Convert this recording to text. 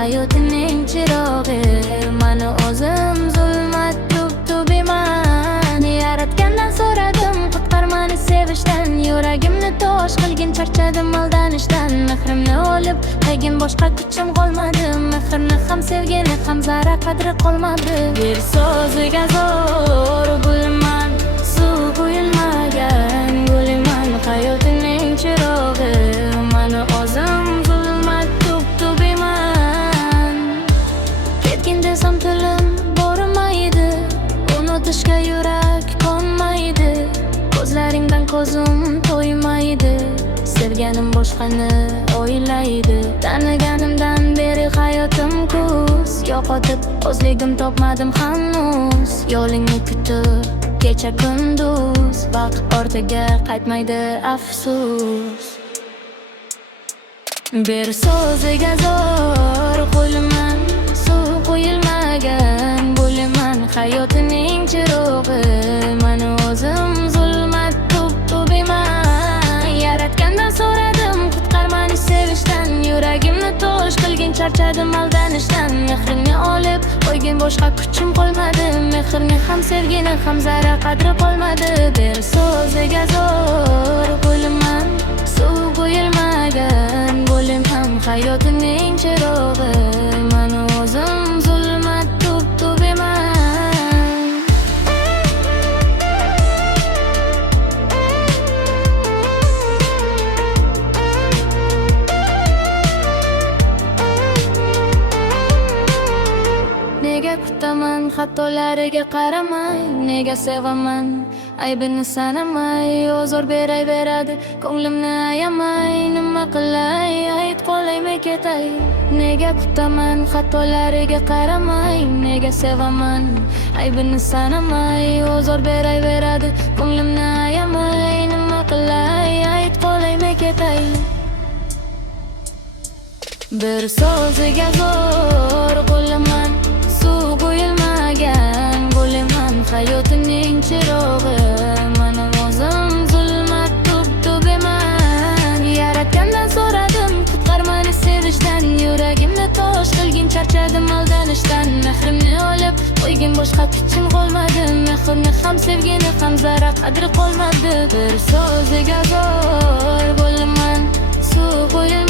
hayotining chirog'i. Mani o'zim zulmat tub-tubiman. Yaratgandan so'radim qutqarmani sevishdan. Yuragimni tosh qilgin charchadim aldanishdan. Mehrimni olib qaygin boshqa kuchim qolmadi. Mehrni ham sevgini ham zara qadri qolmadi. Bir so'ziga zo'r gulman, suv quyilmagan gulman, hayotining chirog'i. Mani o'zim zulmat tub-tubiman. Ketgin desam tilim bormaydi, unutishga yurak qonmaydi. Ko'zlaringdan ko'zim to'ymaydi, sevganim boshqani o'ylaydi. Taniganimdan beri hayotim kuz, yo'qotib o'zligim topmadim hanuz. Yo'lingni kutib kecha kunduz, vaqt ortiga qaytmaydi afsus. Bir so'ziga zo'r gulman, suv quyilmagan gulman, hayotining chirog'i. Mani o'zim zulmat tub-tubiman. Yaratgandan so'radim qutqarmani sevishdan. Yuragimni tosh qilgin charchadim aldanishdan. Mehrini olib qo'ygin boshqa kuchim qolmadi. Mehrni ham sevgini ham zara qadri qolmadi. Bir so'ziga zo'r gulman, suv quyilmagan gulman, hayotining chirog'i. Mani o'zim zulmat tub-tubiman. Nega kutaman xatolariga qaramay, nega sevaman aybini sanamay. O'zor beray-beradi ko'nglimni ayamay. Nima qilay, ayt qolaymi ketay. Nega kutaman xatolariga qaramay, nega sevaman aybini sanamay. O'zor beray-beradi ko'nglimni ayamay. Nima qilay, ayt qolaymi ketay. Bir so'ziga zo'r gulman, suv quyilmagan gulman, hayotining chirog'i. Mani o'zim zulmat tub-tubiman. Yaratgandan so'radim qutqarmani sevishdan. Yuragimni tosh qilgin charchadim aldanishdan. Mehrimni olib qo'ygin boshqa kuchim qolmadi. Mehrni ham sevgini ham zara qadri qolmadi. Bir so'ziga zo'r gulman, suv quyilmagan